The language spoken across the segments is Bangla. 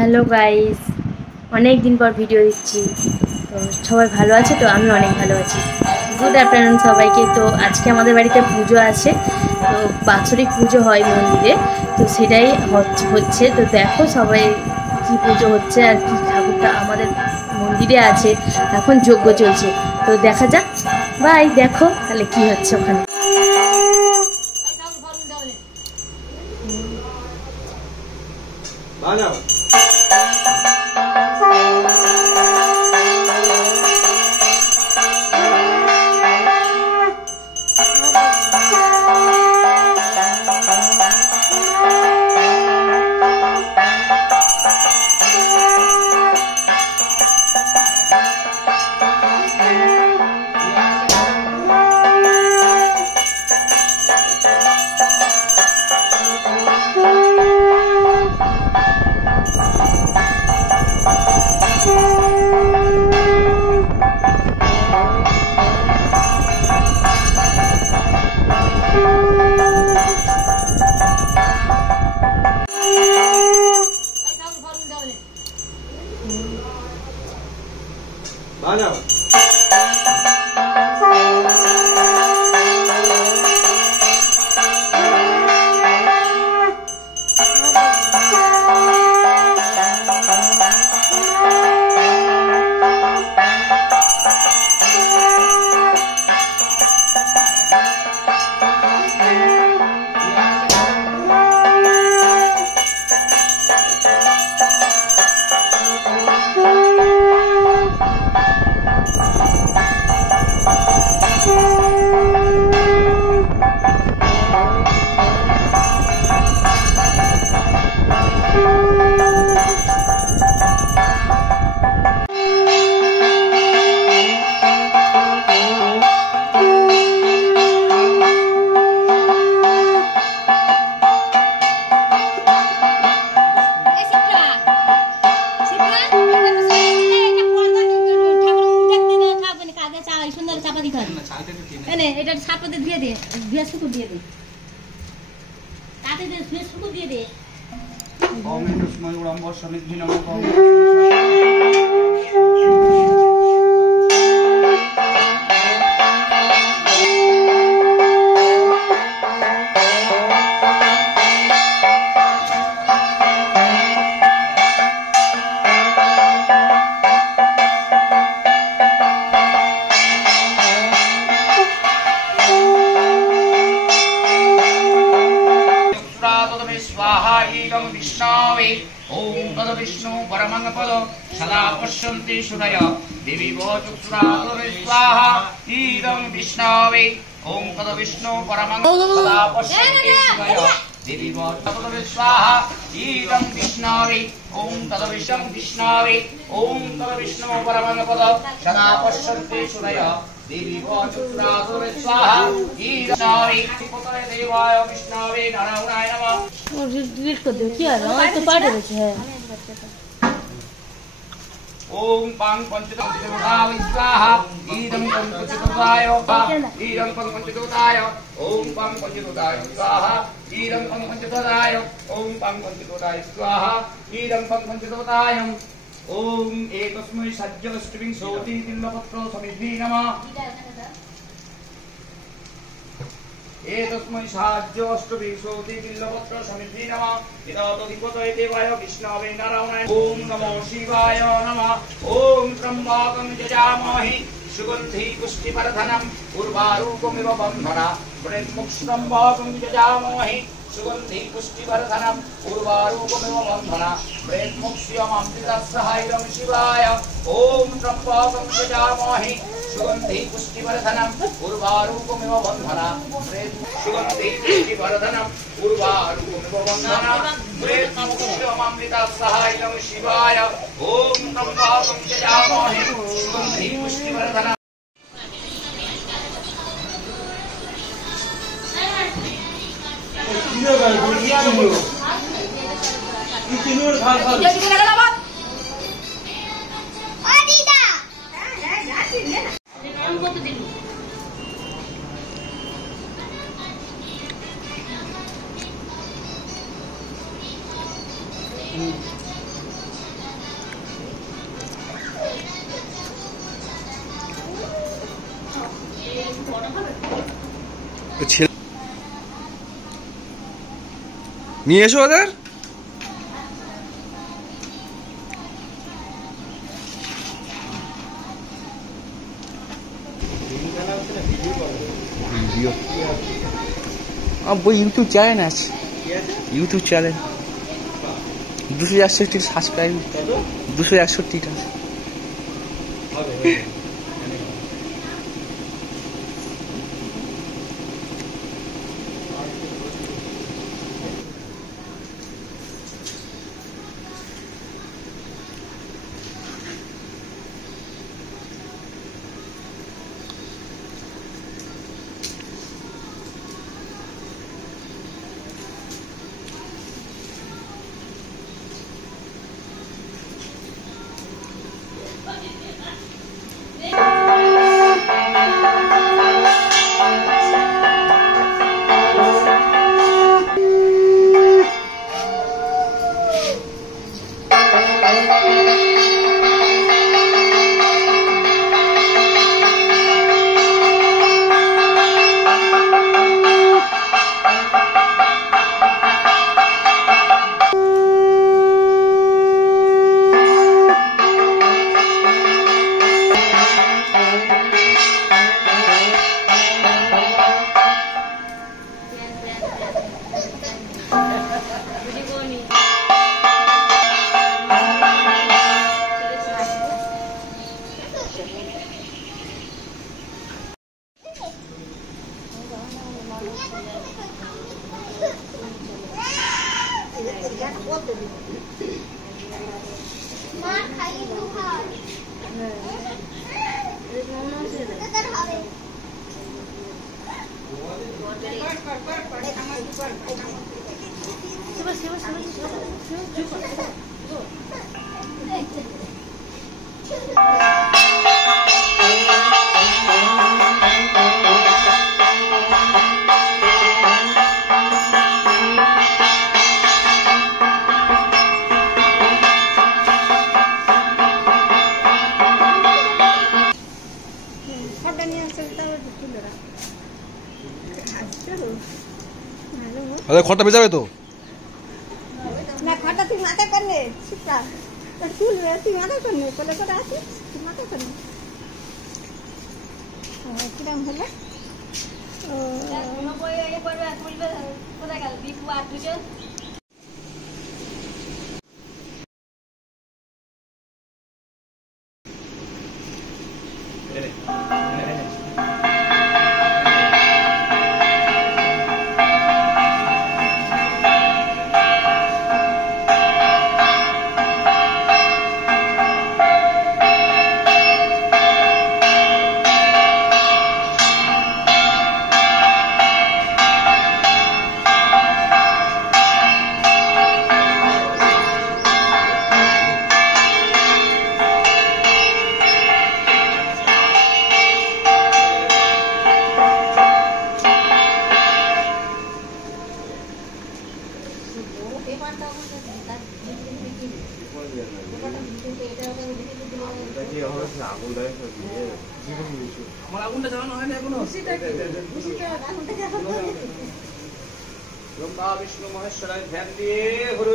হ্যালো গাইস, অনেক দিন পর ভিডিও দিচ্ছি। তো সবাই ভালো আছে? তো আমি অনেক ভালো আছি। গুড আফটারনুন সবাইকে। তো আজকে আমাদের বাড়িতে পুজো আছে। তো বাৎসরিক পুজো হয় মন্দিরে, তো সেটাই হচ্ছে। তো দেখো সবাই কি পুজো হচ্ছে আর কি ঠাকুরটা আমাদের মন্দিরে আছে, এখন যজ্ঞ চলছে। তো দেখা যাক, বাই। দেখো তাহলে কি হচ্ছে ওখানে। এটা ছাপাতে দিয়ে দে, দিয়ে শুকু দিয়ে দে, তাতে দিয়ে শুকু দিয়ে দে। ওম তস্মৈ উড়ম্ব সমিদ্ধি নমঃ। ओम तद विष्णु परमं पद सदा पश्यन्ति सुदय देवी वचुप्रातरे स्वाहा ईदं विष्णवे। ओम तद विष्णु परमं सदा पश्यन्ति सुदय देवी वचुप्रातरे स्वाहा ईदं विष्णवे। ओम तद विष्णु विष्णवे। ओम तद विष्णु परमं पद सदा पश्यन्ति सुदय देवी वचुप्रातरे स्वाहा ईदं विष्णवे। देवाय विष्णवे नारायणाय नमः। डिलीट कर दो, क्या है हमारे तो पाठ है। ओम पांग पंचतोताय स्वाहा ईदं पंचतोताय ईदं पंचतोताय। ओम पांग पंचतोताय स्वाहा ईदं पंचतोताय। ओम पांग पंचतोताय स्वाहा ईदं पंचतोताय। ओम एकस्मै सज्जवष्टविं सोति तिल्लपत्र समिद्धि नमः। एतस्मै साज्योष्टविंशति बिल्लपत्र समिद्धि नमः। इदतोदिपतये देवाय विष्णवे नारायणाय। ओम नमो शिवाय नमः। ओम त्र्यम्बकं यजामहे सुगन्धि पुष्टिवर्धनम् उर्वारुकमिव बन्धना प्रेतमुक्षम्बकं यजामहे सुगन्धि पुष्टिवर्धनम् उर्वारुकमिव बन्धना प्रेतमुक्ष्यममृतस्सहायं शिवाय। ओम त्र्यम्बकं यजामहे सुगन्धि पुष्टिवर्धनम् उर्वारुकमिव बन्धना सुगन्धि पुष्टिवर्धनम् उर्वारुकमिव बन्धना प्रेतमुक्ष्यममृतस्सहायं शिवाय। ओम त्र्यम्बकं यजामहे सुगन्धि पुष्टिवर्धनम्। নিয়ে এসো ওদের। বই ইউটিউব চ্যানেল আছে, ইউটিউব চ্যানেল 261 সাবস্ক্রাইব, 261 আছে। अरे खट्टा बेचावे तो ना खट्टा तुम माता करने शिक्षा तो स्कूल में तुम माता करने कोले को आते तुम माता करने किराम होला ओ कोई ये पड़वे स्कूल में कोदा गल 20 बार तुझे ब्रह्मा विष्णु महेश्वर ध्यान दिए गुरु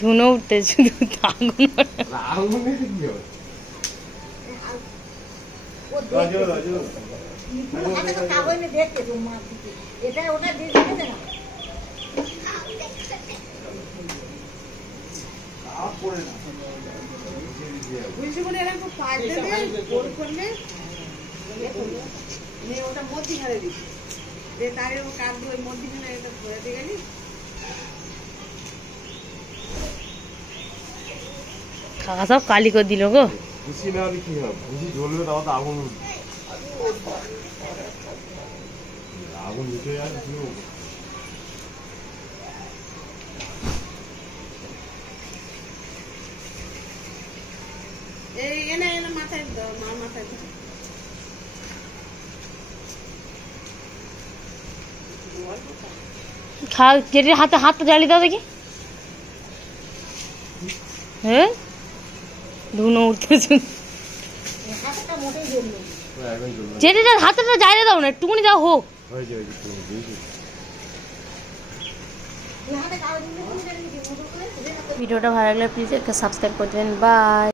ধুনো উঠতে শুধু আগুন ও দেখতে হাতে তো কাগজ নিয়ে দেখতে তো মার দিকে এটা ওটা দিয়ে দিতে না বুঝছি বলে এরকম পাঁচ দেবে গোল করলে নিয়ে ওটা মধ্যি ঘরে দিবি যে তারে ও কাট দিয়ে ওই মধ্যি ঘরে এটা ধরে দিয়ে গেলি কাকা সব কালি করে দিল গো খুশি না হলে কি হবে খুশি জ্বলবে তাও তো আগুন আগুন নিচে যাবে কি হবে এই এনে এনে মাথায় দাও মা মাথায় দাও যেটির হাতে হাতটা জ্বালিয়ে দাও দেখি হ্যাঁ ধুনো উঠতেছে হাতটা মোটেই জ্বলবে একদম জ্বলবে যেটিটার হাতটা জ্বালিয়ে দাও না একটুকুনি দাও হোক হয়েছে বুঝেছি এই হাতে কাগজ নিয়ে তুমি জানি কি মোটর করে ভিডিওটা ভালো লাগলে প্লিজ একটা সাবস্ক্রাইব করে দেবেন বাই।